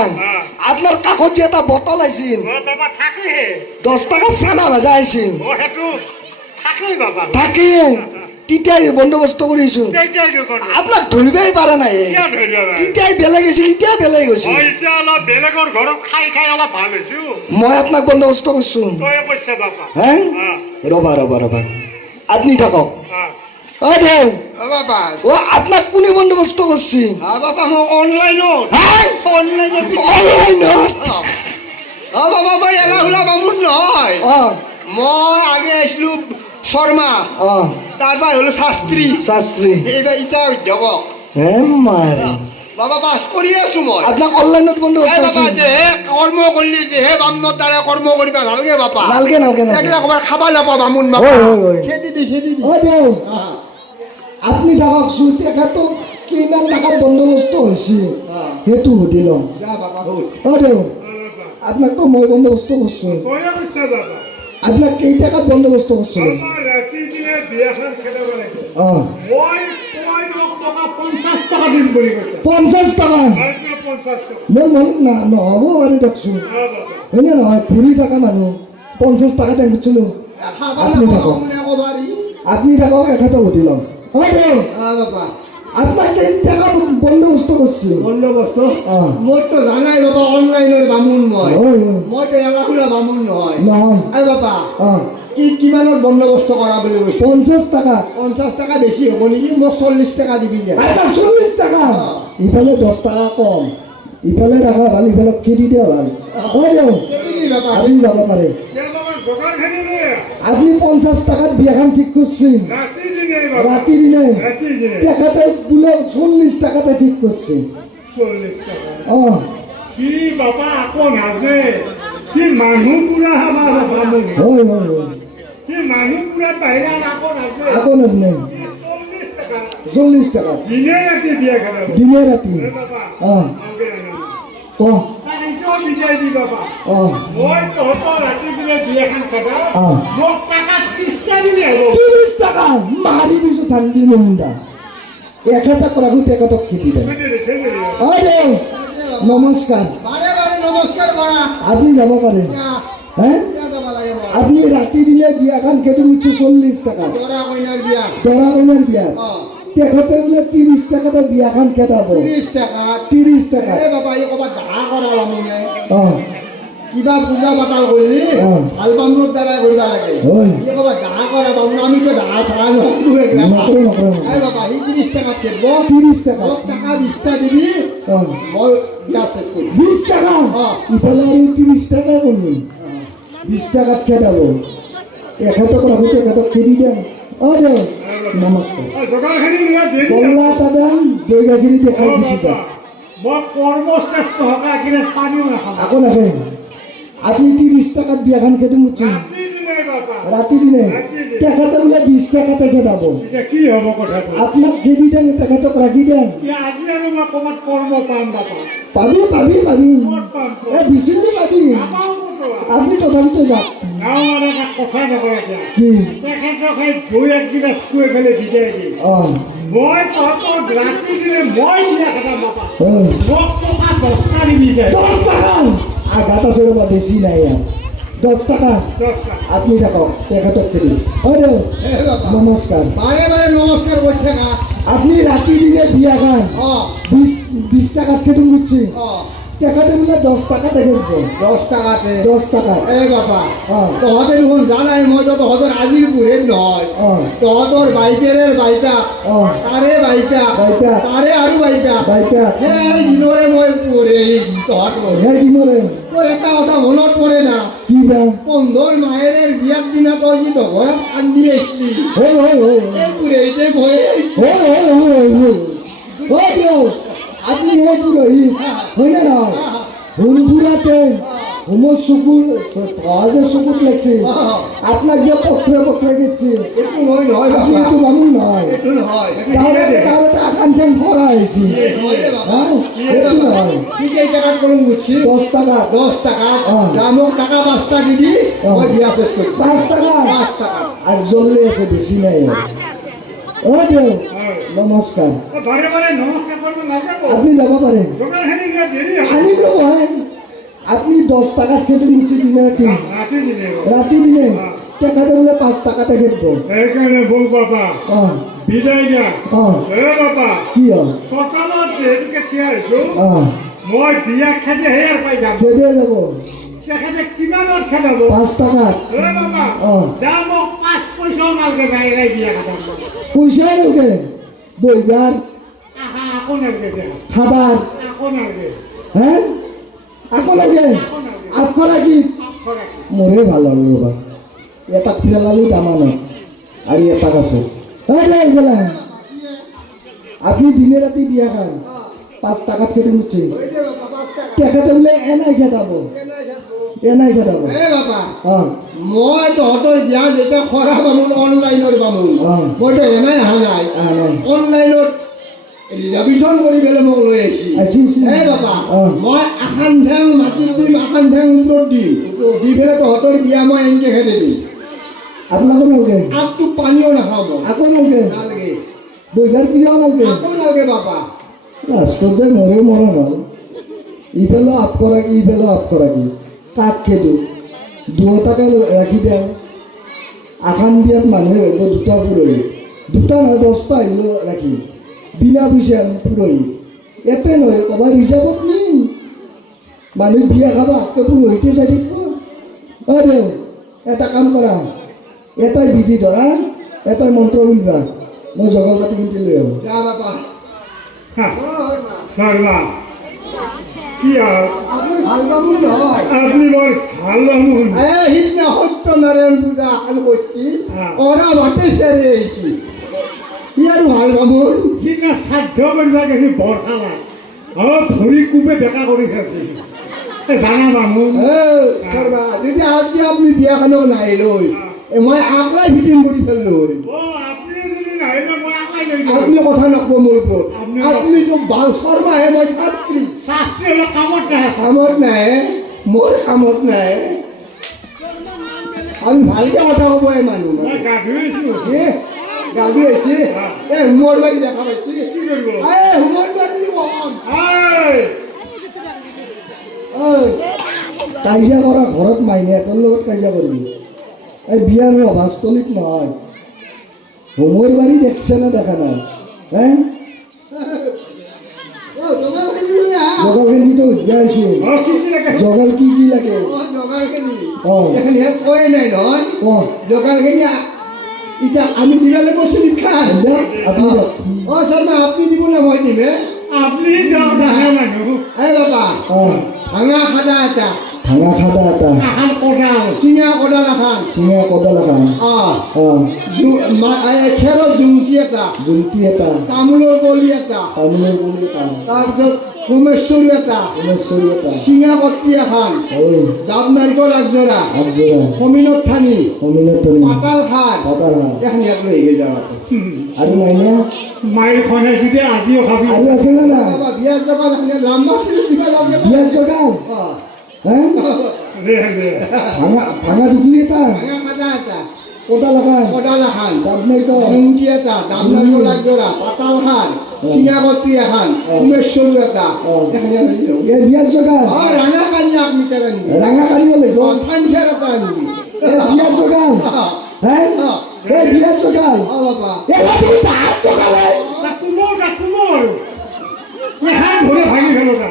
খান আপনাৰ কাষত যে এটা বটল আইছিল 10 টাকাৰ চানা ভাজা আইছিল থাকি তিতাই বন্দোবস্ত কৰিছো আপোনাক ধৰিবই পাৰা নাই তিতাই বেলেগ গৈছিল এতিয়া বেলেগ গৈছে মই আপোনাক বন্দোবস্ত কৰিছো হে ৰবা ৰবা ৰবা আপুনি থাকক অ দেউ ও আপনাক কোনে বন্দোবস্ত করছি বাবা মই অনলাইনত বাবা ভাই এলা হলা বামুন নহয় মই আগে আইছিলো শর্মা তারপর হলো শাস্ত্রী শাস্ত্রী এইবার ইটা অধ্যাপক মারে বাবা বাস করি আছো মই আপনাক অনলাইনত বন্দোবস্ত বাবা যে কর্ম করলি যে হে বামনত দ্বারা কর্ম করিবা নালগে বাবা নালগে নালগে একলা কবার খাবা নাপা বামুন বাবা খেদি দি ও দেউ আপনি থাকক সুতে খাতো কিমান টাকার বন্দোবস্ত হয়েছে হেতু সুধি লম ও দেউ আপনাক তো মই বন্দোবস্ত করছো আপনার কেই টাকার বন্দোবস্ত করছো পঞ্চাশ টাকা মই মনত না নহব পারি দেখছো হয়নে নহয় 20 টাকা মানুষ 50 টাকা টাইম করছিল আপনি থাকক আপনি থাকক এখানে সুধি লম আপনার কেই টাকা বন্দোবস্ত করছি বন্দোবস্ত মোর তো জানাই বাবা অনলাইনের বামুন মই তো এলাকুলা বামুন নহয় বাবা কি কিমানৰ বন্দোবস্ত কৰা বুলি কৈছে 50 টাকা বেছি হ'ব নেকি মোক 40 টাকা দিবি যা 40 টাকা ইফালে 10 টাকা কম ইফালে রাখা ভাল ইফালে খেদি দিয়া ভাল আপনি যাব পারে আপনি 50 টাকার বিয়াখান ঠিক করছেন রাতি দিনে টাকাটা বলে 40 টাকাটা ঠিক করছে 40 টাকা কি বাবা আপন আছে কি মানুহ পুরা আমার বামুন হয় হয় হয় কি মানুহ পুরা বাইরা আপন আছে 40 টাকা দিনে রাতি বিয়া খাবে দিনে রাতি বিজয় দি বাবা মই তহতৰ ৰাতি দিলে বিয়া খান খাবা মোক টাকা 30 টাকা মারি দিছো ঠান্ডি মুন্ডা একটা করা হইতে কত খেতি দেন আরে নমস্কার বারে বারে নমস্কার করা আপনি যাব পারেন হ্যাঁ আপনি রাতি দিলে বিয়া খান কেটে নিচ্ছে 40 টাকা দরা কইনার বিয়া দেখতে বলে 30 টাকাতে বিয়া খান কেটাবো 30 টাকা এ বাবা এই কবা ডাঙা করা লামনে কিবা পূজা পাতাল করলি আলবামর দ্বারা করিবা লাগে এই কবা ডাঙা করা বামুন আমি তো ডাঙা ছাড়া নকরু একলা এই বাবা এই 30 টাকা কেটব 30 টাকা 20 টাকা দিবি মই গাছে 20 টাকা ইফালে 30 টাকা করলি 20 টাকা কেটাবো একটা করে হইতে কত খেদি দেন আরে নমস্কার বংলা দাদা দই গাখিরি দেখাই দিছি মই কর্মশ্রেষ্ঠ হকা কিনে পানিও না আকৌ নাখে আপনি 30 টাকা বিয়াখান কেটে মুচ্ছেন রাতি দিনে টাকাটা বলে 20 টাকাতে কেটাবো কি হব কথা আপনার খেদি দেন টাকাটা রাখি দেন আজি আমি মই কমাত কর্ম পাম বাবা পাবি এ বিশিনি পাবি আপনি তথাপিতো যাক আমার একটা কথা নকয় কি তেখেতকে দুই এক গিলাস কুয়ে ফেলে দিতে দি মই তত রাতি দিনে মই দিয়া কথা বাবা মোক টাকা 10 টাকা দিবি 10 টাকা আর গাতা সেরকম বেশি নাই 10 টাকা আপনি দেখো তেখেতক খেলি আরে নমস্কার বারে বারে নমস্কার বলছে না আপনি রাতি দিনে বিয়া খান 20 টাকা খেতে মুচ্ছি টাকাটা বলে 10 টাকা দেখবো 10 টাকা এ বাবা তহতে দেখুন জানাই মই তো তহতর আজির পুরে নয় তহতর বাইকের বাইটা তারে বাইটা তারে আরো বাইটা এই দিনরে মই পুরে তহত এই দিনরে তোর একটা কথা মনত পড়ে না কি বা 15 মায়ের বিয়ার দিনা কই কি তো ঘরে কান্দি আসলি ওই এই পুরে এইতে ভয়ে ওই আপনি হে পুরোহিত হইলে না হুনপুরাতে হুমর শুকুর সহজে শুকুর লাগছে আপনার যে পত্রে গেছে একটু নয় নয় আপনি একটু বামুন নয় একটু নয় তাহলে আকাঙ্ক্ষান করা হয়েছে হ্যাঁ একটু নয় ঠিক এই টাকা করুন বুঝছি 10 টাকা দামক টাকা 5 টাকা দিবি ওই দিয়া শেষ করি 5 টাকা আর জ্বললে এসে বেশি নাই ও দেও নমস্কাৰ বাৰে বাৰে নমস্কাৰ কৰিব নাযাব আপুনি যাব পাৰে দোকানখিনি যে দেৰি হ'ব আনিব নহয় আপনি 10 টাকাত খেতে মুচি দিনে রাখি ৰাতি দিলে ৰাতি দিনে টাকাতে বলে 5 টাকাতে খেতব সেইকাৰণে বৌ বাবা বিদায় দিয়া এ বাবা কি সকালত যেহেতুকে থিয় হৈছো অঁ মই বিয়া খেদে হেয়াৰ পাই যাম খেদে যাব তেখেতে কিমানত খেদাব 5 টাকাত এ বাবা যা মোক 5 পইচাও নালগে গাই বিয়া খেদাম পয়সা লোকে বইবার আহা আকৌ নালগে খাবার আকৌ নালগে হ্যাঁ আকো লাগে আকো লাগি মোরে ভালো লাগলো বাবা এটা ফেলালি দামানো আর এটা আছে বলা আপনি দিনে রাতে বিয়া খান 5 টাকা কেটে নিচ্ছে টাকাতে বলে এনাই খেতাবো এনাই খেতাবো এ বাবা মই তহঁতৰ বিয়া যেতিয়া খৰা বামুণ অনলাইনৰ বামুণ মইতো এনেই অহা নাই অনলাইনত ৰিজাৰ্ভেশ্যন কৰি পেলাই মোক লৈ আহিছি হে বাবা মই আখান ঠেং মাটিত দিম আখান ঠেং ওপৰত দিম দি পেলাই তহঁতৰ বিয়া মই এনেকৈ খেদি দিম আপোনাকো নালগে আগটো পানীও নাখাওঁ মই আকৌ নালগে নালাগে বইবার কিয় নালগে আকৌ নালাগে বাবা লাষ্টত যে মরে মরণ হল ইফালে আপ করা কি ইফালে আপ করা কি কাক খেদু দুটাকে রাখি দেয় আখান বিয়াত মানুহে ভাবিব দুটা পুরোহিত দুটা নহয় 10টা আহিল রাখি বিনা পইচা পুরোহিত এতে নহয় কবা রিজার্ভত নিম মানুহ বিয়া খাবা তো পুরোহিতে চাই থাকিব আরে এটা কাম করা এটাই বিধি ধরা এটাই মন্ত্র বুলবা মই জগল পাতি কিনতে লৈ আহো যা বাবা সর্বা কি আর আপুনি ভাল বামুণ নহয় আপনি বৰ ভাল বামুণ সিদিনা সত্যনাৰায়ণ পূজা এখন কৰিছিল অৰা ভাতে চেৰি আহিছিল সি আৰু ভাল বামুণ সিদিনা শ্ৰাদ্ধ কৰিব গৈছে বৰশালা ভৰি কোবে বেকা কৰি খাইছে জানা বামুণ যদি আজি আপুনি বিয়াখনো নাহি লৈ মই আগলাই ফিটিং কৰি পেলো আপুনি যদি নাহিলে মই আকাই লৈ আপুনি কথা নকব মোৰ ওপৰত আপুনিতো ভাল শৰ্মাহে মই শাস্ত্ৰী শাস্ত্ৰী হলে কামত নাহে কামত নাই মোৰ কামত নাই আমি ভালকে কথা ক'ব এই মানুহ মই গা ধুইছো গাড়ী আহিছে হুমৰ বাৰী দেখা পাইছে কি কৰিব হুমৰ বাৰী দিব কাজিয়া কৰা ঘৰত মাইনে এটাৰ লগত কাজিয়া কৰিবি এই বিয়াৰ সভাস্থলীত নহয় হোমৰ বাৰী দেখছে না দেখা নাই হে জগালখিনিতো সুধিব আহিছো জগাল কি কি লাগে কয় নাই নহয় অঁ জগালখিনি এতিয়া আমি দিব লাগিব চুলিত খাই আপুনি শৰ্মা আপুনি দিব না মই দিম আপনি নাহে মানুহ বাবা ভাঙা খাদা এটা ভাঙা খাদা এটা এখন কোডাল চিঙা কোডাল এখন চিঙা কদাল এখন খেৰৰ জুমকি এটা জুলটি এটা তামোলৰ কলি এটা তামোলৰ পুলি এটা তাৰপিছত সোমেশ্বৰী এটা সোমেশ্বৰী এটা চিঙা কট্টি এখন ডাব নাৰিকল একযোৰা আগজোৰা কমিনত ঠানি অমিনত তনি পাতাল খাৰ পাতাৰ হাত এখন ইয়াত লৈ আহি যাওঁ আৰু মাইনা মাইৰখনে যদি আজিও খাবি আৰু আছে না নাই বাবা বিয়াৰ জগাল লাম্বা চিলি দিবা লাগে বিয়াৰ জগাল হে ভাঙা ভাঙা টুকলি এটা ভাঙা খাদা এটা কদাল এখন কোডাল এখন ডাব নাৰিকল জুমকি এটা ডাব নাৰিকল একযোৰা পাতাল খাৰ চিঙা কট্টি এখন সোমেশ্বৰী এটা এখন ইয়াত লৈ যাওঁ এই বিয়াৰ জগাল ৰাঙা কান্যা আপনি তাৰা নিবি ৰাঙা কাঢ়িব লাগিব সাংখ্যাৰ এটা আনবি এই বিয়াৰ জগাল হে এই বিয়াৰ জগাল বাবা এলা তুমি তাহার জগালে কোমল এখন ধরে ভাঙি ফেলো না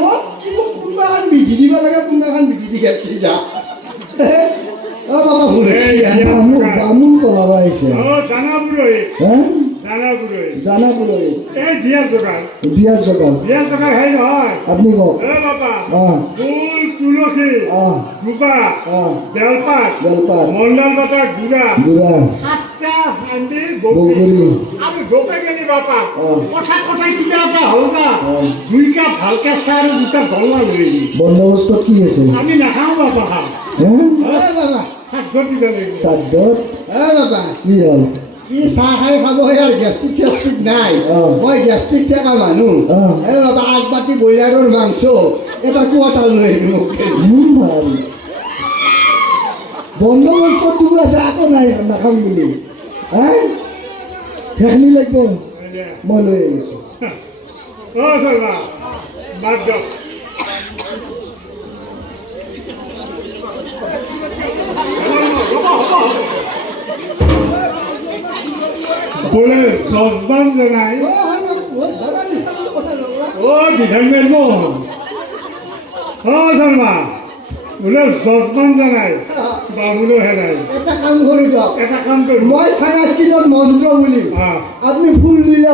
মোক কোনোবাখন বিধি দিব লাগে কোনোবাখন বিধি দি গেছি যা বাবা ভুল বামুণ পলাবা আহিছে জানা বুড়োই হে জানা বুড়োই জানা পুরোহিত এই বিয়ার দোকান বিয়ার জগাল হয় নহয় আপনি কওক বাবা অঁ ফুল তুলসী অঁ দুবা অঁ বেলপাত বেলপাত মন্ডল বাটা গুড়া গুড়া 7টা হান্দি বগৰী আমি দোকে গেলি বাবা অঁ কথা কিবা এটা হল না অঁ 2 কাপ ভালকে চাহ আৰু 2টা গল্লা লৈ আহিবি বন্দোবস্তত কি আছে আমি নাখাওঁ বাবা হে বাবা স্বাস্থ্য দিব লাগিব শ্ৰাদ্ধত বাবা কি হ'ল কি চাহ খাই খাব আৰু গেষ্টিক চেষ্টিক নাই মই গেষ্টিক থকা মানুহ বাবা আগ বাতি ব্ৰইলাৰৰ মাংস এটা কোৱাটাল লৈ আহিব ভাল বন্দোবস্তত দিব আছে আকৌ নাই নাখাম বুলি হে সেইখিনি লাগিব মই লৈ আহিছোঁ অ' শৰ্মা বাদ দিয়ক বোলে চচবান জনাই অ' বিধানমেন মোহন অ' শৰ্মা বোলে চচবান জনাই বাবুলো হেৰাই এটা কাম কৰি দিয়ক এটা কাম কৰিব মই সাংস্কৃতিক মন্ত্ৰ বুলি অ' আপুনি ফুল দিলে